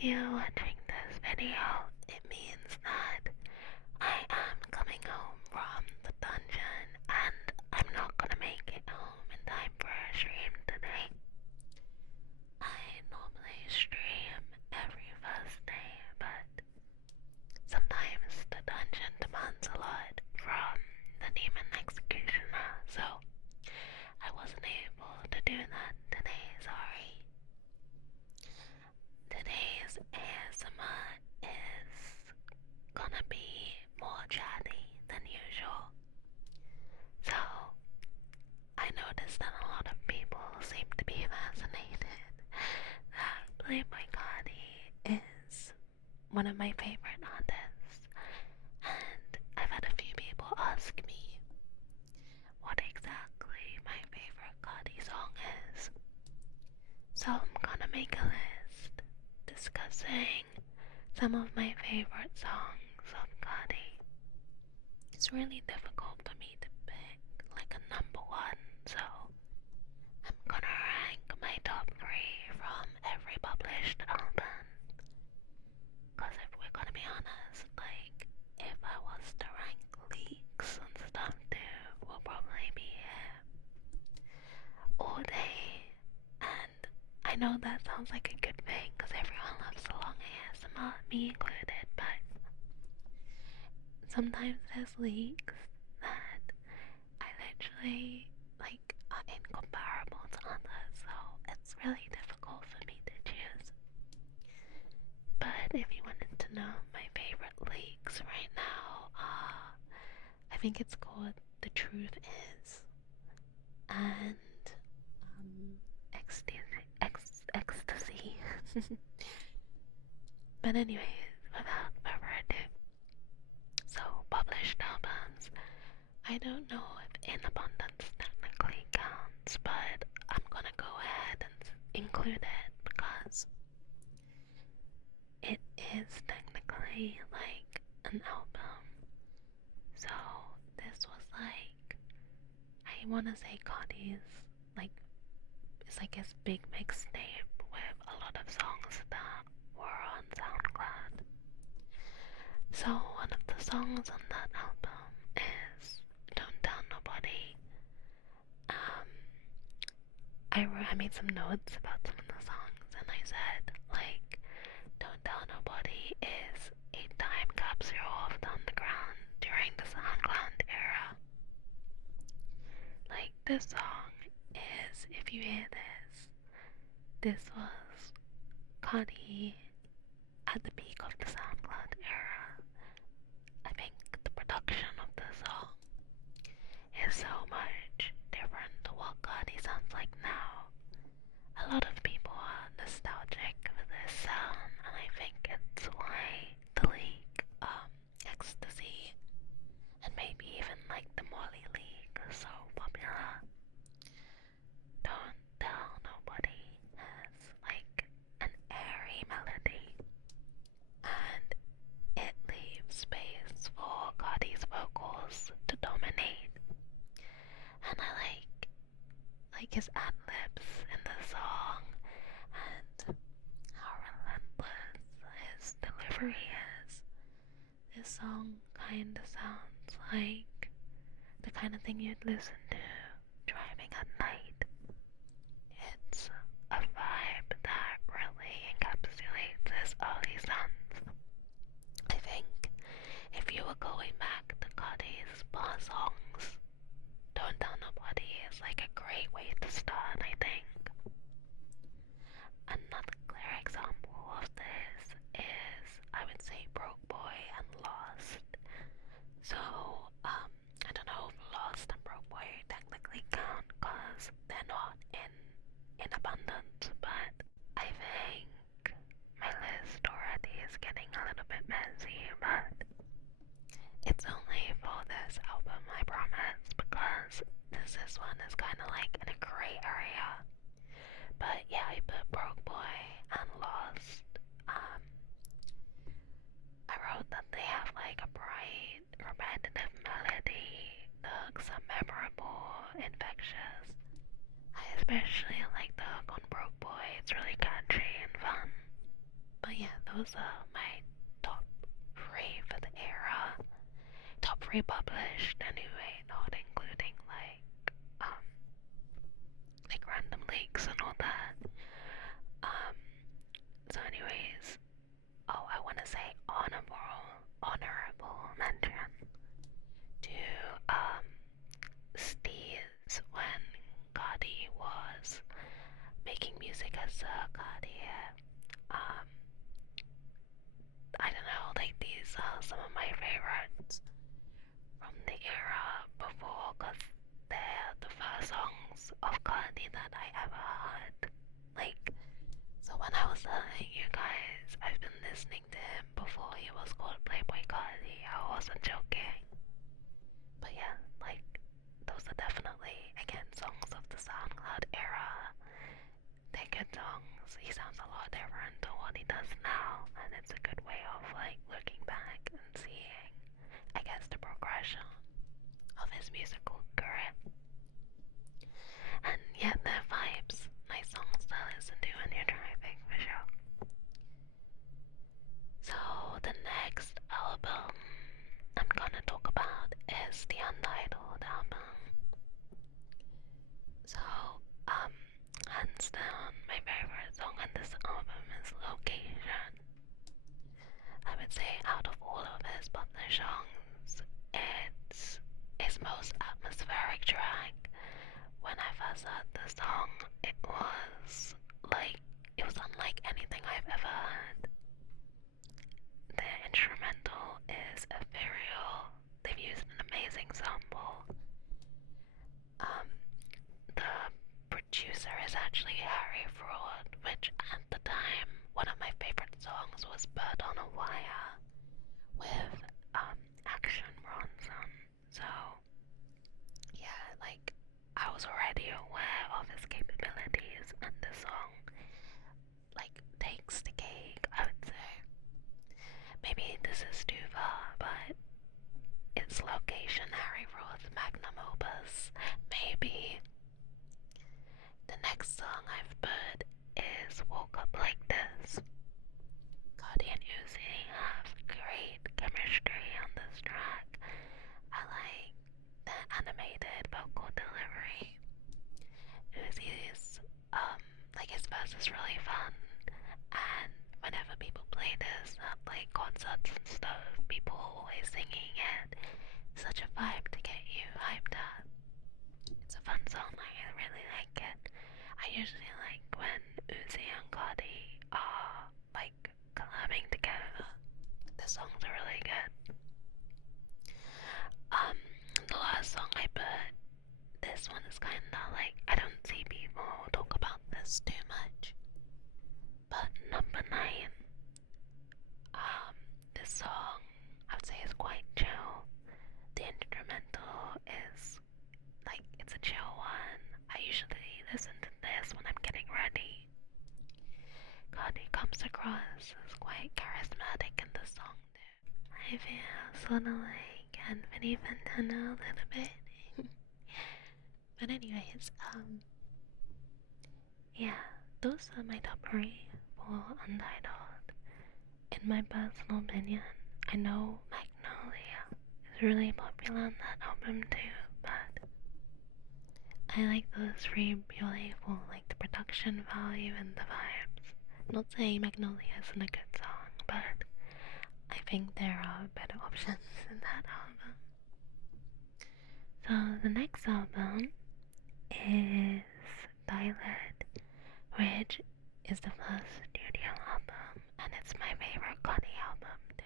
you're watching this video, it means that I am coming home from the dungeon and I'm not gonna make it home in time for a stream today. I normally stream every first day, but sometimes the dungeon demands a lot from the demon executioner, so I wasn't able to do that today, sorry. Today's ASMR is gonna be more chatty than usual. So, I noticed that a lot of people seem to be fascinated that Playboi Carti is one of my favorite artists, and I've had a few people ask me what exactly my favorite Carti song is. So I'm gonna make a list discussing some of my favorite songs of Carti. It's really difficult for me to pick like a number one, so I'm gonna rank my top 3 from every published album. Cause if we're gonna be honest, like if I was to rank leaks and stuff too, we'll probably be here all day. And I know that sounds like a good thing because everyone loves the long ASMR, me included, but sometimes there's leaks that I literally like are incomparable to others, so it's really difficult for me to choose. But if you wanted to know my favorite leaks right now, I think it's called The Truth Is and Ecstasy. But anyways, without further ado, so published albums. I don't know if In Abundance technically counts, but I'm gonna go ahead and include it because it is technically like an album. So this was like, I wanna say Carti's like, it's like his big mixtape with a lot of songs that were on SoundCloud. So one of the songs on that album is Don't Tell Nobody. I made some notes about some of the songs and I said like Don't Tell Nobody is a time capsule of the underground during the SoundCloud era. Like this song is, if you hear this was Carti at the peak of the SoundCloud era. I think the production of the song is so much different to what Carti sounds like now. A lot of people are nostalgic for this sound, and I think it's why the league, Ecstasy, and maybe even like the Molly League are so popular. Don't Tell Nobody has like an airy melody, and it leaves space for Carti's vocals to dominate. And I like his ad-libs in the song and how relentless his delivery is. This song kinda sounds like the kind of thing you'd listen to driving at night. It's a vibe that really encapsulates his early sounds. I think if you were going back to Carti's bar songs, Don't Tell Nobody is like a great way to start, I think. Another clear example of this is, I would say, Broke Boy and Lost. So, I don't know if Lost and Broke Boy those are my top three for the era. Top three published anyway, not including like random leaks and all that. So anyways, oh, I want to say honorable mention to Steve's when Carti was making music as Carti. I don't know, like these are some of my favorites from the era before, cause they're the first songs of Carti that I ever heard. Like, so when I was telling you guys, I've been listening to him before he was called Playboi Carti. I wasn't joking. But yeah, like, those are definitely, again, songs of the SoundCloud era. They're good songs. He sounds a lot different to what he does now, and it's a good way of, like, looking back and seeing, I guess, the progression of his musical career. And yeah, they're vibes. Nice songs to listen to when you're driving, for sure. So, the next album I'm gonna talk about is the Untitled album. So, hands down, my favorite song on this album is Location. I would say out of all of his published songs, it's his most atmospheric track. When I first heard the song, it was unlike anything I've ever heard. The instrumental is ethereal. They've used an amazing sample. The producer is actually Harry Fraud, which at the time, one of my favorite songs was Bird on a Wire with Action Bronson. So yeah, like, I was already aware of his capabilities, and the song, like, takes the cake, I would say. Maybe this is too far, but it's Location, Harry Fraud's magnum opus. Maybe. The next song I've put is Woke Up Like This. Carti and Uzi have great chemistry on this track. I like the animated vocal delivery. Uzi's, like, his verse is really fun, and whenever people play this at, like, concerts and stuff, people are always singing it. It's such a vibe to get you hyped up. It's a fun song, I really like it. I usually like when Uzi and Carti are, like, collabing together. The songs are really good. The last song I put, this one is kinda like, I don't see people talk about this too much, but number 9. This song, I would say, is quite chill. The instrumental is, like, it's a chill one. I usually listen to this when I'm getting ready. Carti comes across as quite charismatic in the song too. I feel sort of like Anthony Fantana a little bit. But anyways, yeah, those are my top 3 for Untitled. In my personal opinion, I know Magnolia is really popular on that album too, but I like those 3 purely for, like, the production value and the vibes. Not saying Magnolia isn't a good song, but I think there are better options in that album. So the next album is Dialed, which is the first studio album, and it's my favorite Carti album too.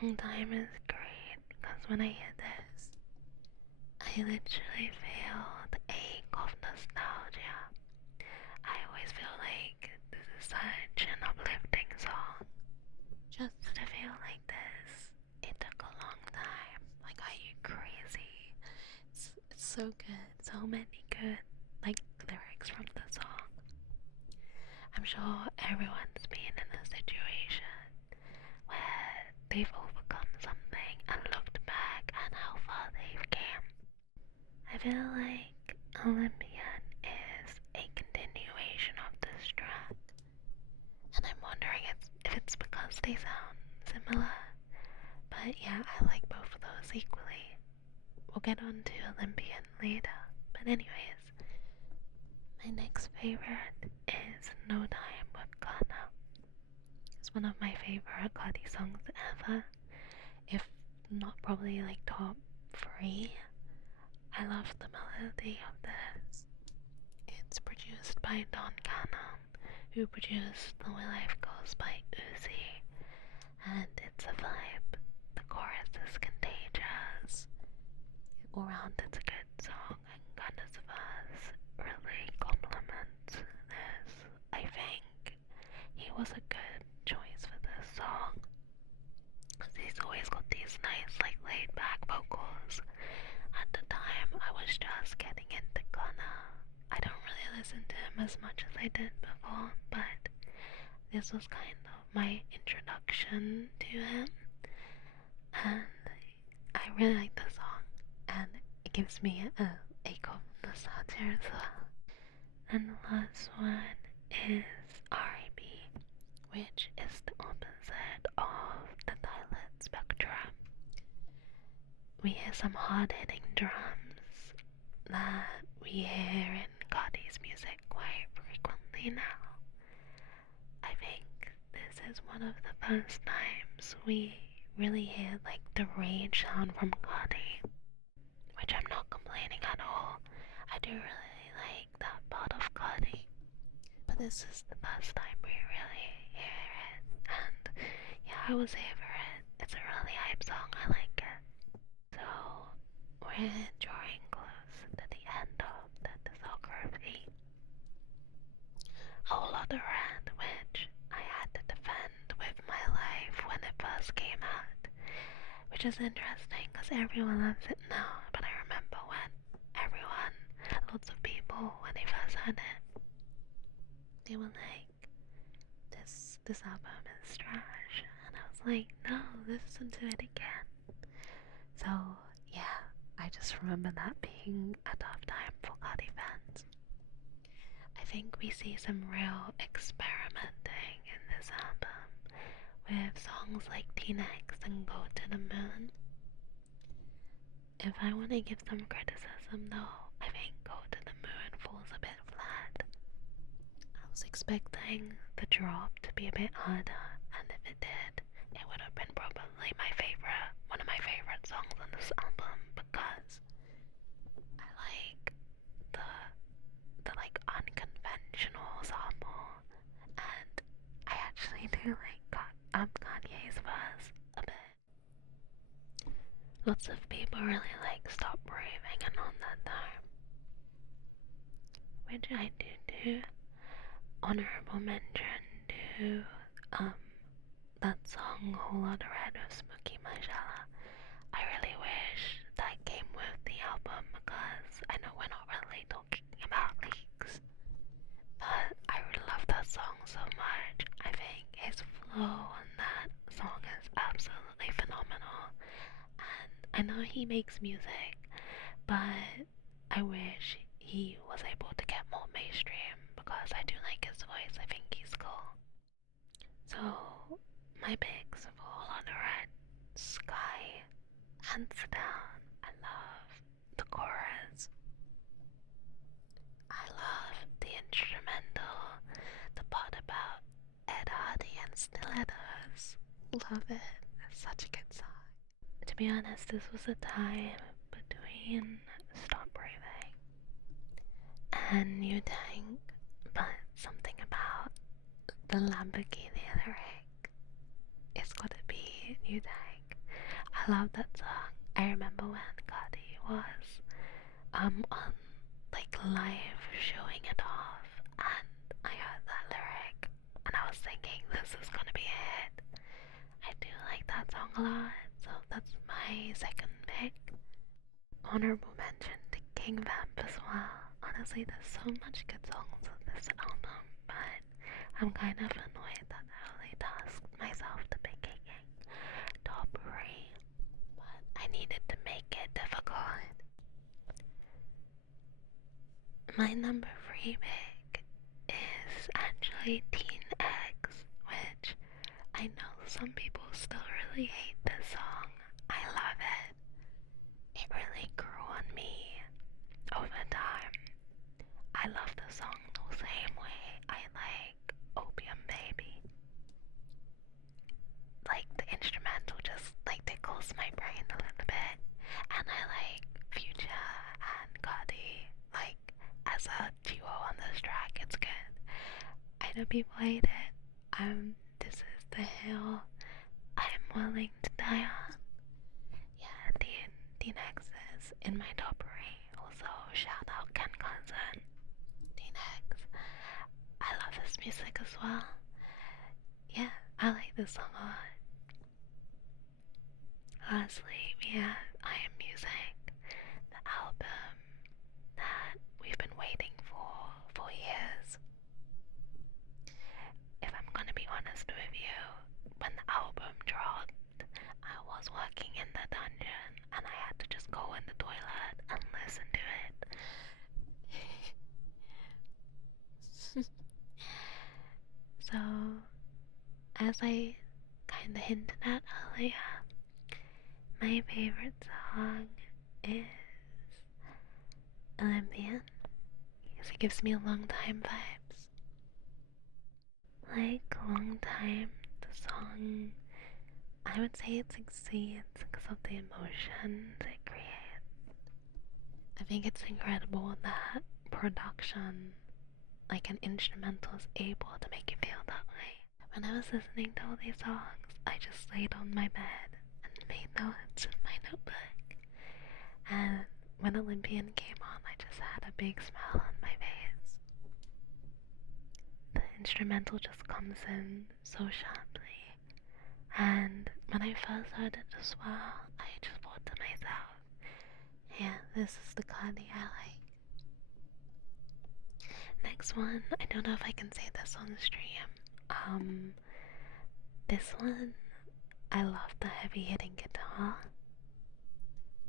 Long Time is great, because when I hear this, I literally feel the ache of nostalgia. I always feel like this is such an uplifting song. Just to feel like this, it took a long time. Like, are you crazy? It's so good. So many good, like, lyrics from the song. I'm sure everyone's been in a situation where they've overcome something and looked back at how far they've came. I feel like Olympian is a continuation of this track, and I'm wondering if it's because they sound similar. But yeah, I like both of those equally. We'll get on to Olympian later. But anyways, my next favorite is No Time with Ghana. It's one of my favorite Carti songs ever. If not probably like top 3. I love the melody of this. It's produced by Don Cannon, who produced The Way Life Goes by Uzi, and it's a vibe. The chorus is contagious. All around it's a good song, and Ghana's verse really complements this. I think he was a good choice for this song. He's always got these nice, like, laid back vocals. At the time, I was just getting into Ghana. I don't really listen to him as much as I did before, but this was kind of my introduction to him. And I really like the song, and it gives me a ache of nostalgia as well. And the last one is R&B, which is the opposite of the Dialect spectrum. We hear some hard-hitting drums that we hear in Carti's music quite frequently now. I think this is one of the first times we really hear like the rage sound from Carti, which I'm not complaining at all. I do really like that part of Carti, but this is the first time we really hear it, and yeah, I was here for it. It's a really hype song, I like it. So, we're drawing close to the end of the discography. Whole Lotta Red, which I had to defend with my life when it first came out, which is interesting because everyone loves it now, but I remember when lots of people, when they first heard it, they were like, this album is trash, and I was like, no, listen to it again. So yeah, I just remember that being a tough time for Carti fans. I think we see some real experimenting in this album, with songs like T-Nex and Go to the Moon. If I want to give some criticism though, I think Go to the Moon falls a bit flat. I was expecting the drop to be a bit harder, and if it did, it would have been probably one of my favorite songs on this album, because I like the like unconventional sample, and I actually do like Kanye's verse a bit. Lots of people really like Stop Breathing and On That Time, which I do. Honorable mention to that song Whole Lotta Red with Smokey Marshalla. I really wish that came with the album, because I know we're not really talking about leaks, but I really love that song so much. I think his flow on that song is absolutely phenomenal, and I know he makes music, but I wish he was able to get more mainstream, because I do like his voice. I think he's cool. So my picks for Whole Lotta Red: Sky, hands down. I love the chorus. I love the instrumental, the part about Ed Hardy and Stilettos. Love it. It's such a good song. To be honest, this was a time between Stop Breathing and New Tank, but something about the Lamborghini lyric, it's gotta be New Tank. I love that song. I remember when Carti was on like live showing it off, and I heard that lyric, and I was thinking this is gonna be a hit. I do like that song a lot, so that's my second pick. Honorable mention to King Vamp as well. Honestly, there's so much good songs on this album, but I'm kind of annoyed that I only tasked myself to picking top 3, but I needed to make it difficult. My number 3 pick is actually Teen X, which I know some people still really hate this song. I love it. It really grew on me over time. I love the song the same way I like Opium Baby. Like the instrumental just like tickles my brain a little bit, and I like Future and Carti like as a duo on this track. It's good. I know people hate it. This is the hill I'm willing to die on. Yeah, the next is in my top 3. Also, shout out Ken Cousin. D-Nex. I love this music as well. Yeah, I like this song a lot. Lastly, we have I Am Music, the album that we've been waiting for years. If I'm gonna be honest with you, when the album dropped, I was working in the dungeon and I had to just go in the toilet and listen to it. So, as I kinda hinted at earlier, my favorite song is Olympian because it gives me long time vibes. Like long time, the song, I would say it succeeds because of the emotions it creates. I think it's incredible that production, like an instrumental, is able to make you feel that way. When I was listening to all these songs, I just laid on my bed and made notes in my notebook. And when Olympian came on, I just had a big smile on my face. The instrumental just comes in so sharply, and when I first heard it as well, I just thought to myself, yeah, this is the Carti I like. Next one, I don't know if I can say this on the stream. This one, I love the heavy hitting guitar.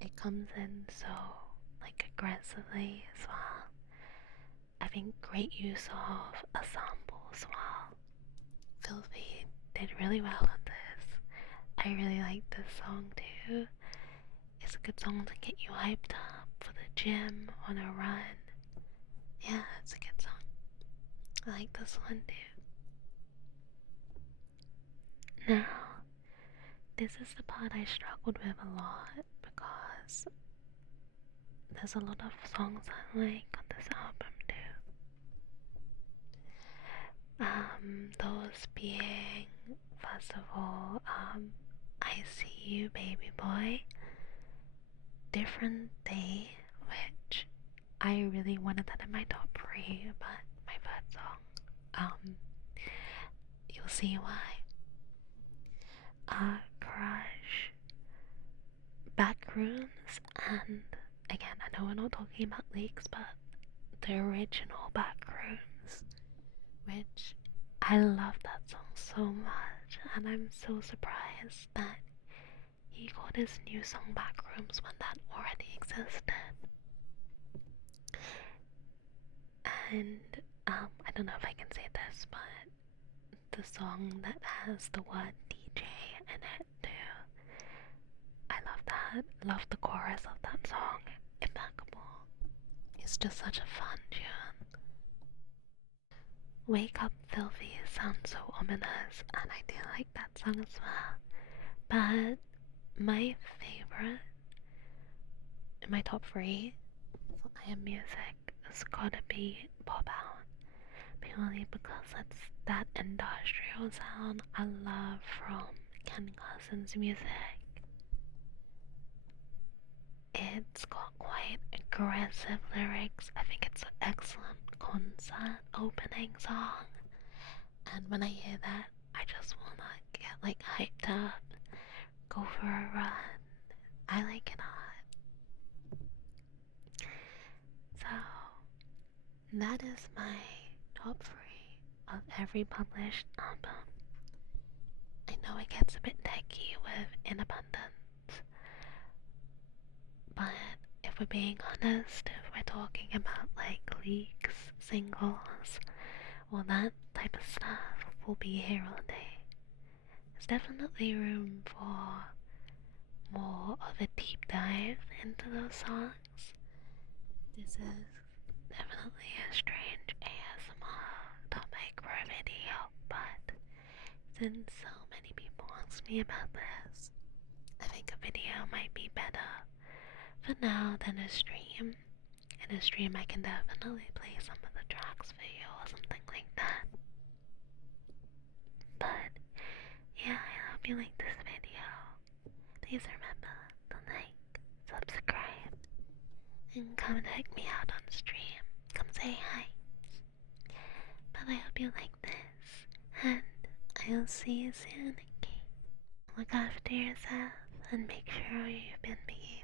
It comes in so like aggressively as well. I think great use of a sample as well. Filthy did really well on this. I really like this song too. It's a good song to get you hyped up for the gym, on a run. Yeah, it's a good song. I like this one too. Now, this is the part I struggled with a lot because there's a lot of songs I like on this album too. Those being, first of all, I See You Baby Boy, Different Day, which I really wanted that in my top 3, but my third song, you'll see why. Crush, Backrooms, and again, I know we're not talking about leaks, but the original Backrooms, which I love that song so much, and I'm so surprised that he got his new song Backrooms when that already existed. And I don't know if I can say this, but the song that has the word DJ in it too, I love that. Love the chorus of that song. Impeccable. It's just such a fun tune. Wake Up Filthy sounds so ominous, and I do like that song as well. But my favorite, in my top 3 for I Am Music, has gotta be Pop Out. Purely because it's that industrial sound I love from Ken Cousin's music. It's got quite aggressive lyrics. I think it's an excellent concert opening song. And when I hear that, I just wanna get like hyped up, go for a run. I like it hot. So, that is my top 3 of every published album. I know it gets a bit techy with Independence, but if we're being honest, if we're talking about like leaks, singles, all that type of stuff, we'll be here all day. there's definitely room for more of a deep dive into those songs. This is definitely a strange ASMR topic for a video, but since so many people ask me about this, I think a video might be better for now than a stream. In a stream I can definitely play some of the tracks for you or something like that. But yeah, I hope you like this video. Please remember to like, subscribe, and come check me out on stream. Come say hi. But I hope you like this, and I'll see you soon, okay? Look after yourself and make sure you've been behaving.